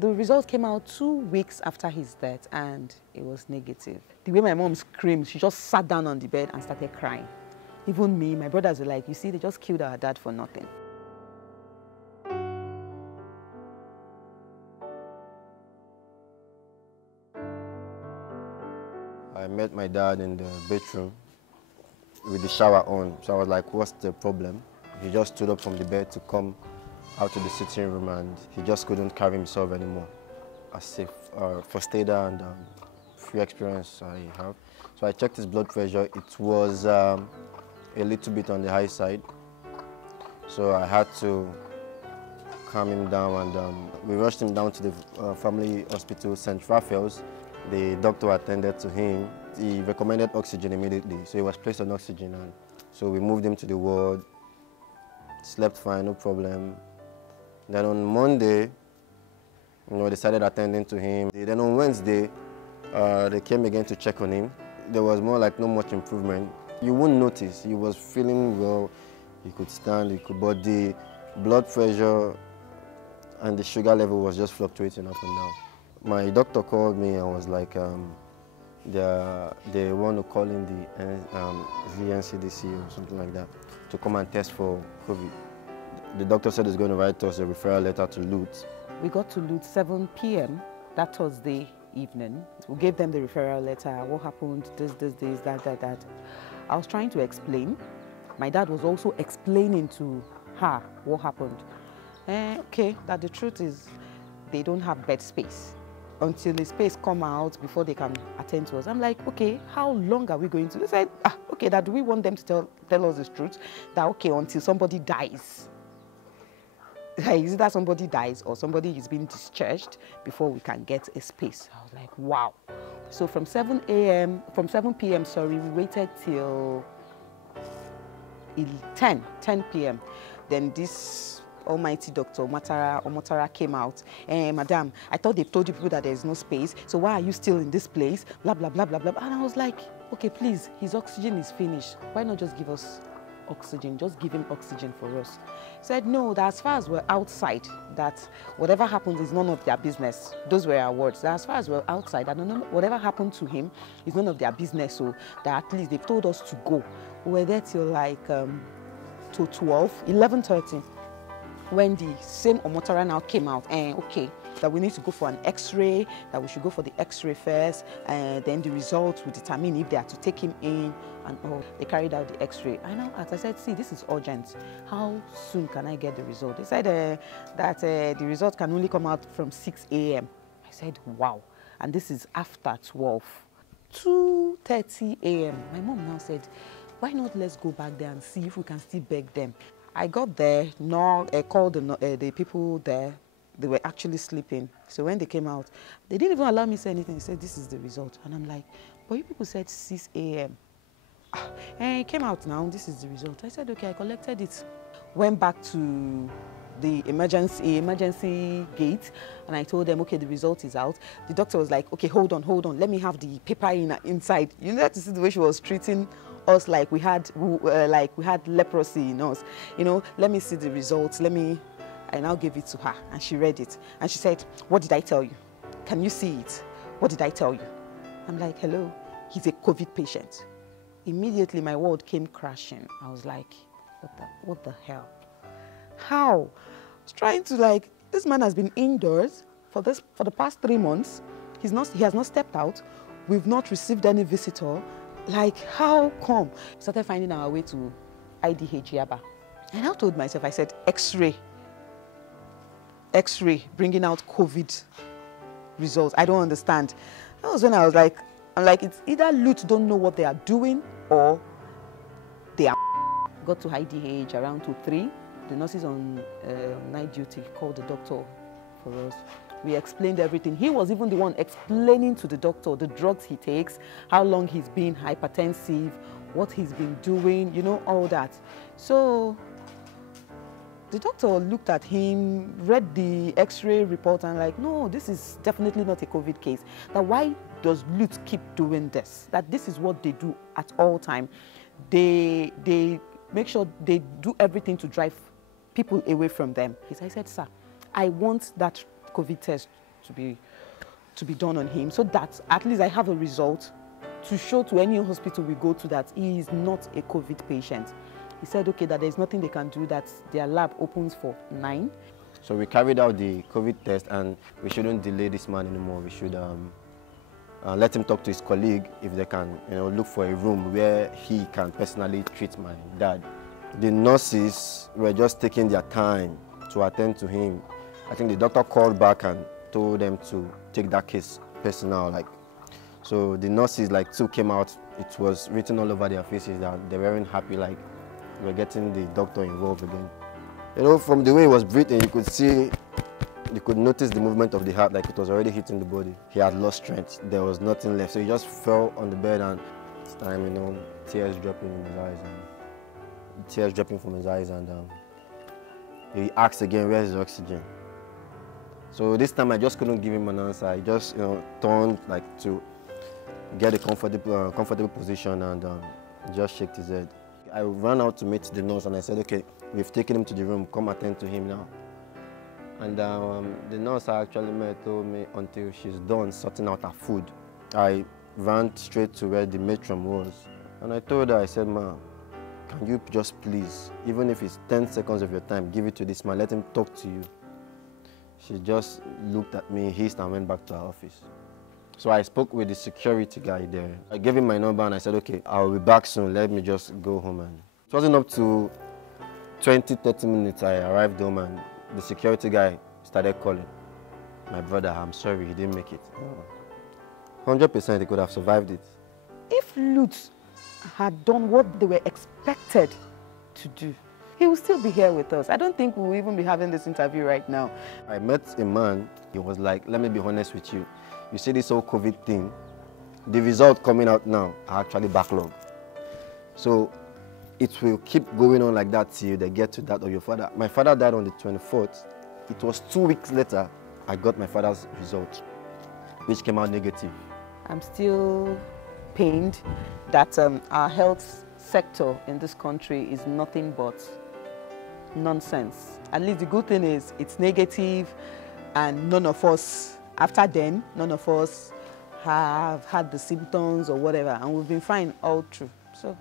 The results came out 2 weeks after his death and it was negative. The way my mom screamed, she just sat down on the bed and started crying. Even me, my brothers were like, you see, they just killed our dad for nothing. I met my dad in the bedroom with the shower on. So I was like, what's the problem? He just stood up from the bed to come out to the sitting room and he just couldn't carry himself anymore. As if first aider and free experience I have. So I checked his blood pressure. It was a little bit on the high side. So I had to calm him down and we rushed him down to the family hospital, St. Raphael's. The doctor attended to him. He recommended oxygen immediately, so he was placed on oxygen. And so we moved him to the ward, slept fine, no problem. Then on Monday, they started attending to him. Then on Wednesday, they came again to check on him. There was more like no much improvement. You wouldn't notice, he was feeling well, he could stand, but the blood pressure and the sugar level was just fluctuating up and down. My doctor called me and was like, they want to call in the NCDC or something like that to come and test for COVID. The doctor said he's going to write us a referral letter to LUTH. We got to LUTH 7 p.m. that Thursday evening. We gave them the referral letter, what happened, this, that. I was trying to explain. My dad was also explaining to her what happened. Okay, that the truth is they don't have bed space. Until the space come out before they can attend to us. I'm like, okay, how long are we going to? They said, okay, that do we want them to tell us the truth? That, okay, until somebody dies. Is it that somebody dies or somebody is being discharged before we can get a space? I was like, wow. So from 7 p.m., sorry, we waited till 10 p.m. Then this almighty Dr. Omotara came out. Madam, I thought they told you people that there's no space, so why are you still in this place? Blah, blah, blah, blah, blah. And I was like, okay, please, his oxygen is finished. Why not just give us oxygen? Just give him oxygen for us. He said, no, that as far as we're outside, that whatever happens is none of their business. Those were our words. That as far as we're outside, I don't know, whatever happened to him is none of their business. So that at least they've told us to go. We were there till like till 11:30. When the same Omotara now came out, okay, that we need to go for an X-ray, that we should go for the X-ray first, and then the results will determine if they are to take him in, and they carried out the X-ray. I now asked, I said, see, this is urgent. How soon can I get the result? They said that the result can only come out from 6 a.m. I said, wow, and this is after 12. 2:30 a.m. My mom now said, why not let's go back there and see if we can still beg them. I got there, called the people there. They were actually sleeping. So when they came out, they didn't even allow me to say anything. They said, this is the result. And I'm like, but you people said 6 a.m. And it came out now, this is the result. I said, okay, I collected it. Went back to the emergency gate, and I told them, okay, the result is out. The doctor was like, okay, hold on, let me have the paper inside. You know, to see the way she was treating us like we had leprosy in us. You know, let me see the results. I now gave it to her, and she read it, and she said, what did I tell you? Can you see it? What did I tell you? I'm like, hello, he's a COVID patient. Immediately my world came crashing. I was like, what the hell? How? I was trying to this man has been indoors for the past 3 months. He has not stepped out. We've not received any visitor. Like, how come? We started finding our way to IDH Yaba. And I told myself, I said, X-ray, bringing out COVID results. I don't understand. That was when I was like, it's either LUTH don't know what they are doing or they are. Got to IDH around 2-3. The nurses on night duty called the doctor for us. We explained everything. He was even the one explaining to the doctor the drugs he takes, how long he's been hypertensive, what he's been doing, you know, all that. So the doctor looked at him, read the X-ray report, and like, no, this is definitely not a COVID case. That why does LUTH keep doing this? That this is what they do at all time. They make sure they do everything to drive people away from them. I said, sir, I want that COVID test to be done on him, so that at least I have a result to show to any hospital we go to that he is not a COVID patient. He said, okay, that there's nothing they can do, that their lab opens for 9. So we carried out the COVID test, and we shouldn't delay this man anymore. We should let him talk to his colleague if they can, look for a room where he can personally treat my dad. The nurses were just taking their time to attend to him. I think the doctor called back and told them to take that case personal. So the nurses too came out. It was written all over their faces that they weren't happy. We're getting the doctor involved again. From the way he was breathing, you could notice the movement of the heart, like it was already hitting the body. He had lost strength. There was nothing left. So he just fell on the bed, and this time, tears dropping in his eyes, and tears dropping from his eyes, and he asked again, where's his oxygen? So this time I just couldn't give him an answer. I just, turned to get a comfortable position, and just shook his head. I ran out to meet the nurse, and I said, okay, we've taken him to the room, come attend to him now. And the nurse I actually met told me until she's done sorting out her food. I ran straight to where the matron was, and I told her, I said, ma, can you just please, even if it's 10 seconds of your time, give it to this man, let him talk to you. She just looked at me, hissed, and went back to her office. So I spoke with the security guy there. I gave him my number, and I said, okay, I'll be back soon, let me just go home. And it wasn't up to 20-30 minutes I arrived home, and the security guy started calling. My brother, I'm sorry, he didn't make it. 100% he could have survived it. If LUTH had done what they were expected to do, he will still be here with us. I don't think we'll even be having this interview right now. I met a man, he was like, let me be honest with you. You see this whole COVID thing, the result coming out now are actually backlogged. So it will keep going on like that till they get to that of your father. My father died on the 24th. It was 2 weeks later I got my father's result, which came out negative. I'm still pained that our health sector in this country is nothing but nonsense. At least the good thing is it's negative, and none of us, after then, none of us have had the symptoms or whatever, and we've been fine all through. So